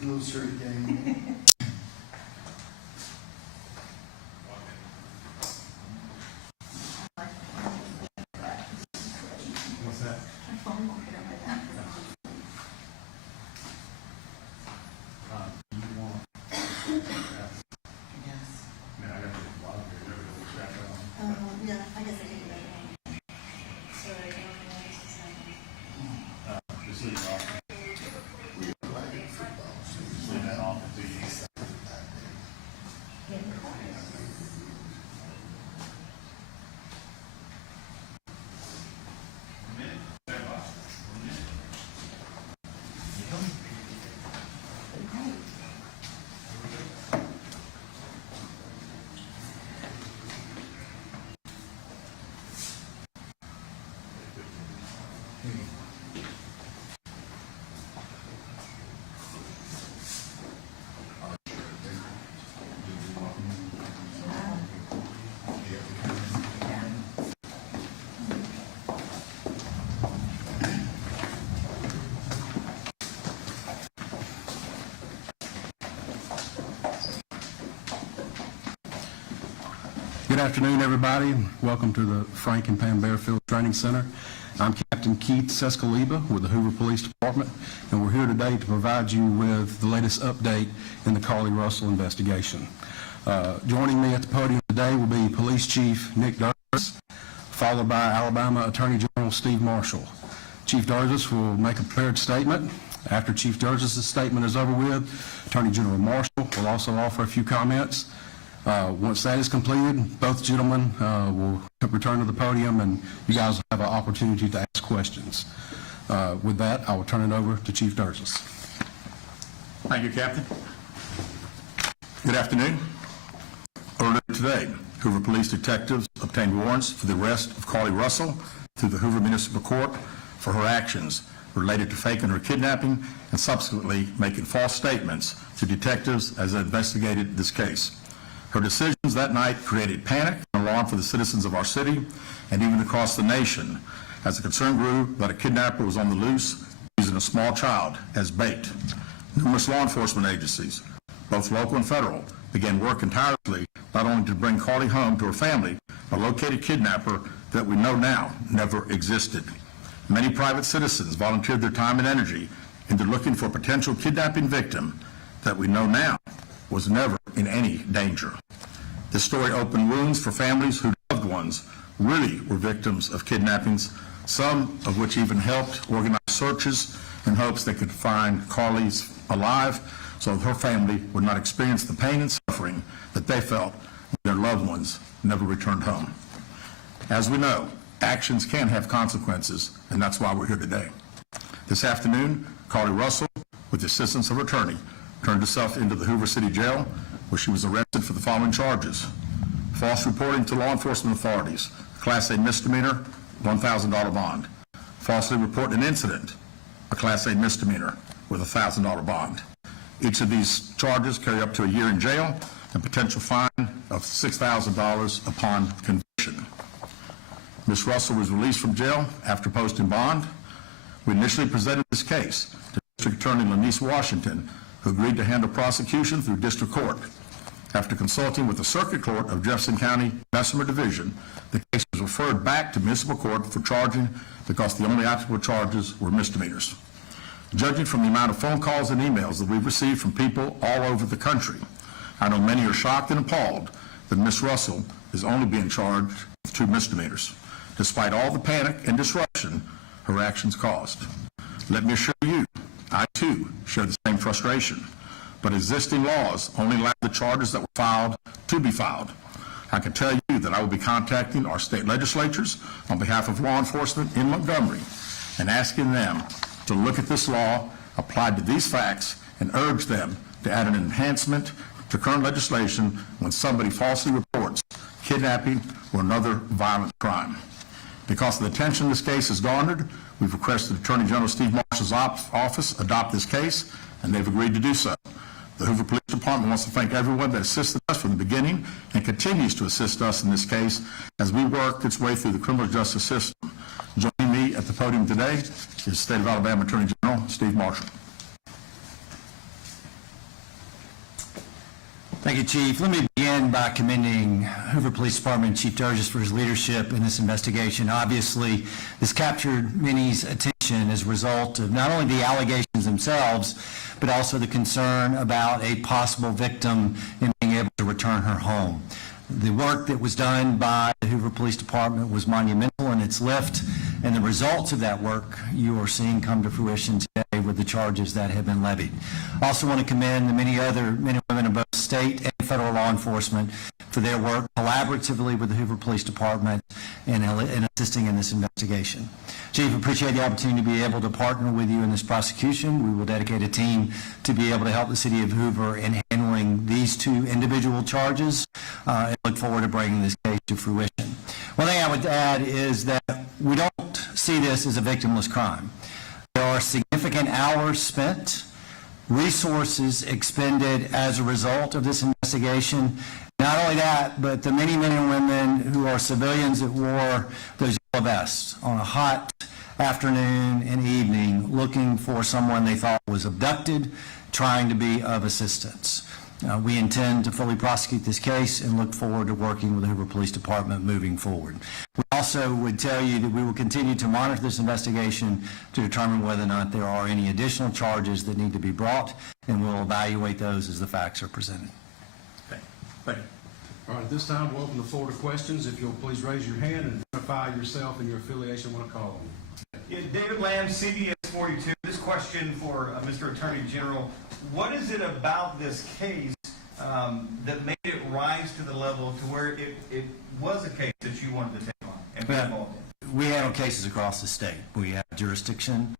closer again. What's that? You want? Yes. Man, I got this blog here. Everything's strapped on. Yeah, I guess I can do that. So I don't know what to say. Just leave it off. Just leave that off until you get that. Good afternoon, everybody. Welcome to the Frank and Pam Bearfield Training Center. I'm Captain Keith Sescaliba with the Hoover Police Department, and we're here today to provide you with the latest update in the Carlee Russell investigation. Joining me at the podium today will be Police Chief Nick Durgis, followed by Alabama Attorney General Steve Marshall. Chief Durgis will make a prepared statement. After Chief Durgis' statement is over with, Attorney General Marshall will also offer a few comments. Once that is completed, both gentlemen will return to the podium, and you guys will have an opportunity to ask questions. With that, I will turn it over to Chief Durgis. Thank you, Captain. Good afternoon. Earlier today, Hoover Police detectives obtained warrants for the arrest of Carlee Russell through the Hoover Municipal Court for her actions related to faking her kidnapping and subsequently making false statements to detectives as they investigated this case. Her decisions that night created panic and alarm for the citizens of our city and even across the nation as the concern grew that a kidnapper was on the loose using a small child as bait. Numerous law enforcement agencies, both local and federal, began working tirelessly not only to bring Carlee home to her family, but locate a kidnapper that we know now never existed. Many private citizens volunteered their time and energy into looking for a potential kidnapping victim that we know now was never in any danger. This story opened wounds for families whose loved ones really were victims of kidnappings, some of which even helped organize searches in hopes they could find Carlee's alive so her family would not experience the pain and suffering that they felt when their loved ones never returned home. As we know, actions can have consequences, and that's why we're here today. This afternoon, Carlee Russell, with the assistance of her attorney, turned herself into the Hoover City Jail, where she was arrested for the following charges: false reporting to law enforcement authorities, Class A misdemeanor, $1,000 bond; falsely reporting an incident, a Class A misdemeanor with a $1,000 bond. Each of these charges carry up to a year in jail and potential fine of $6,000 upon conviction. Ms. Russell was released from jail after posting bond. We initially presented this case to District Attorney Lanice Washington, who agreed to handle prosecution through district court. After consulting with the Circuit Court of Jefferson County Bessemer Division, the case was referred back to municipal court for charging because the only applicable charges were misdemeanors. Judging from the amount of phone calls and emails that we've received from people all over the country, I know many are shocked and appalled that Ms. Russell is only being charged with 2 misdemeanors, despite all the panic and disruption her actions caused. Let me assure you, I too share the same frustration, but existing laws only allow the charges that were filed to be filed. I can tell you that I will be contacting our state legislatures on behalf of law enforcement in Montgomery and asking them to look at this law applied to these facts and urge them to add an enhancement to current legislation when somebody falsely reports kidnapping or another violent crime. Because of the attention this case has garnered, we've requested Attorney General Steve Marshall's office adopt this case, and they've agreed to do so. The Hoover Police Department wants to thank everyone that assisted us from the beginning and continues to assist us in this case as we work its way through the criminal justice system. Joining me at the podium today is State of Alabama Attorney General Steve Marshall. Thank you, Chief. Let me begin by commending Hoover Police Department Chief Durgis for his leadership in this investigation. Obviously, this captured many's attention as a result of not only the allegations themselves, but also the concern about a possible victim in being able to return her home. The work that was done by the Hoover Police Department was monumental in its lift, and the results of that work you are seeing come to fruition today with the charges that have been levied. I also want to commend the many other men and women of both state and federal law enforcement for their work collaboratively with the Hoover Police Department in assisting in this investigation. Chief, appreciate the opportunity to be able to partner with you in this prosecution. We will dedicate a team to be able to help the city of Hoover in handling these two individual charges and look forward to bringing this case to fruition. One thing I would add is that we don't see this as a victimless crime. There are significant hours spent, resources expended as a result of this investigation. Not only that, but the many men and women who are civilians that wore those yellow vests on a hot afternoon and evening looking for someone they thought was abducted, trying to be of assistance. We intend to fully prosecute this case and look forward to working with the Hoover Police Department moving forward. We also would tell you that we will continue to monitor this investigation to determine whether or not there are any additional charges that need to be brought, and we'll evaluate those as the facts are presented. Thank you. All right, at this time, we'll open the floor to questions. If you'll please raise your hand and identify yourself and your affiliation when I call on you. Yeah, David Lamb, CBS 42. This question for Mr. Attorney General. What is it about this case that made it rise to the level to where it was a case that you wanted to take on and be involved in? We handle cases across the state. We have jurisdiction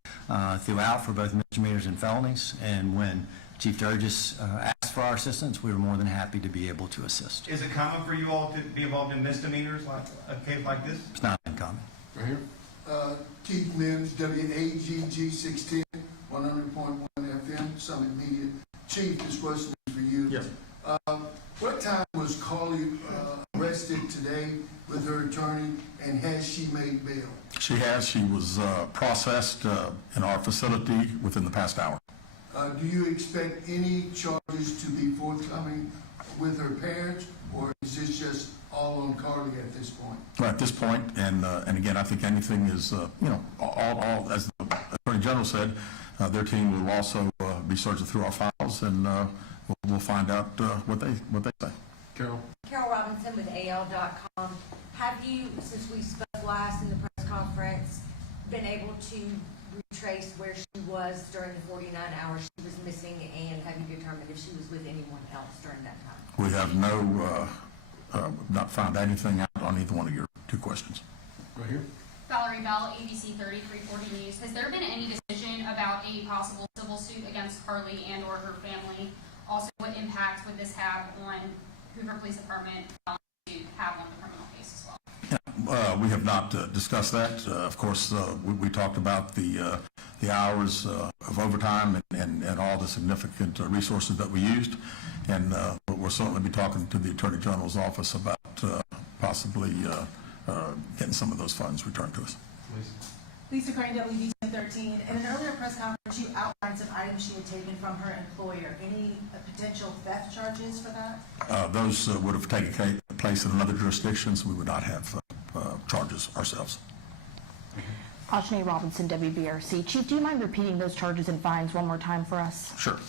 throughout for both misdemeanors and felonies, and when Chief Durgis asked for our assistance, we were more than happy to be able to assist. Is it common for you all to be involved in misdemeanors like a case like this? It's not uncommon. Right here. Keith Mims, WAGG 610, 100.1 FM, Summit Media. Chief, this question is for you. Yes. What time was Carlee arrested today with her attorney, and has she made bail? She has. She was processed in our facility within the past hour. Do you expect any charges to be forthcoming with her parents, or is this just all on Carlee at this point? Right, at this point, and again, I think anything is, all as the Attorney General said, their team will also be searching through our files, and we'll find out what they say. Carol? Carol Robinson with AL.com. Have you, since we spoke last in the press conference, been able to retrace where she was during the 49 hours she was missing, and have you determined if she was with anyone else during that time? We have not found anything out on either one of your two questions. Right here. Valerie Bell, ABC 3340 News. Has there been any decision about a possible civil suit against Carlee and or her family? Also, what impact would this have on Hoover Police Department to have on the criminal case as well? We have not discussed that. Of course, we talked about the hours of overtime and all the significant resources that we used, and we'll certainly be talking to the Attorney General's office about possibly getting some of those funds returned to us. Lisa Crane, WBC 13. In an earlier press conference, you outlined some items she had taken from her employer. Any potential theft charges for that? Those would have taken place in another jurisdiction, so we would not have charges ourselves. Ajane Robinson, WBRC. Chief, do you mind repeating those charges and fines one more time for us? Sure.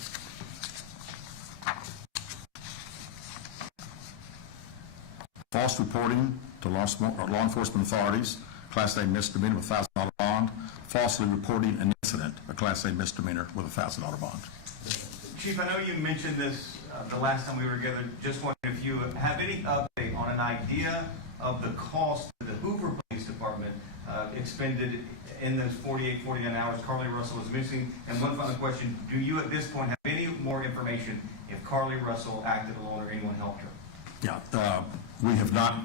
False reporting to law enforcement authorities, Class A misdemeanor with $1,000 bond. Falsely reporting an incident, a Class A misdemeanor with a $1,000 bond. Chief, I know you mentioned this the last time we were together. Just wondering if you have any update on an idea of the cost that the Hoover Police Department expended in those 48, 49 hours Carlee Russell was missing. And one final question, do you at this point have any more information if Carlee Russell acted alone or anyone helped her? Yeah, we have not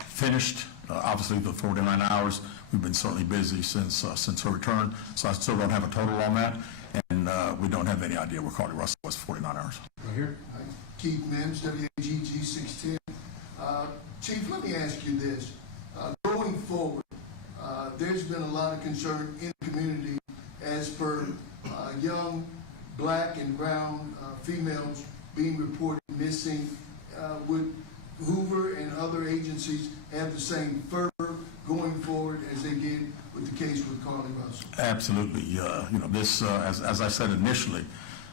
finished, obviously, the 49 hours. We've been certainly busy since her return, so I still don't have a total on that, and we don't have any idea where Carlee Russell was 49 hours. Right here. Keith Mims, WAGG 610. Chief, let me ask you this. Going forward, there's been a lot of concern in the community as per young black and brown females being reported missing. Would Hoover and other agencies have the same fervor going forward as they did with the case with Carlee Russell? Absolutely. This, as I said initially,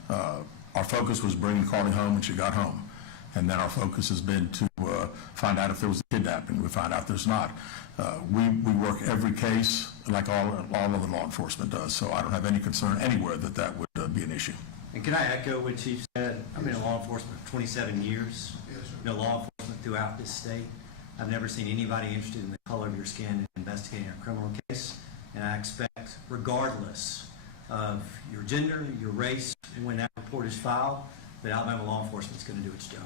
our focus was bringing Carlee home when she got home. And then our focus has been to find out if there was a kidnapping. We find out there's not. We work every case like all of the law enforcement does, so I don't have any concern anywhere that would be an issue. And can I echo what Chief said? I've been in law enforcement for 27 years. Yes, sir. Law enforcement throughout this state. I've never seen anybody interested in the color of your skin in investigating a criminal case. And I expect, regardless of your gender, your race, when that report is filed, that Alabama law enforcement is going to do its job.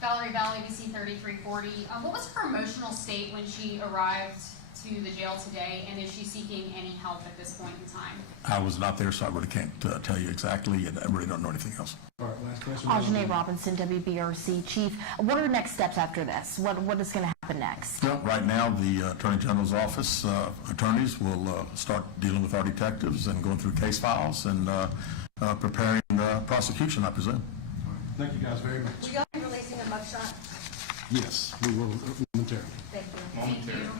Valerie Bell, ABC 3340. What was her emotional state when she arrived to the jail today, and is she seeking any help at this point in time? I was not there, so I really can't tell you exactly, and I really don't know anything else. All right, last question. Ajane Robinson, WBRC. Chief, what are next steps after this? What is going to happen next? Well, right now, the Attorney General's office attorneys will start dealing with our detectives and going through case files and preparing the prosecution, I presume. Thank you guys very much. Will y'all be releasing a mugshot? Yes, we will momentarily. Thank you. Thank you.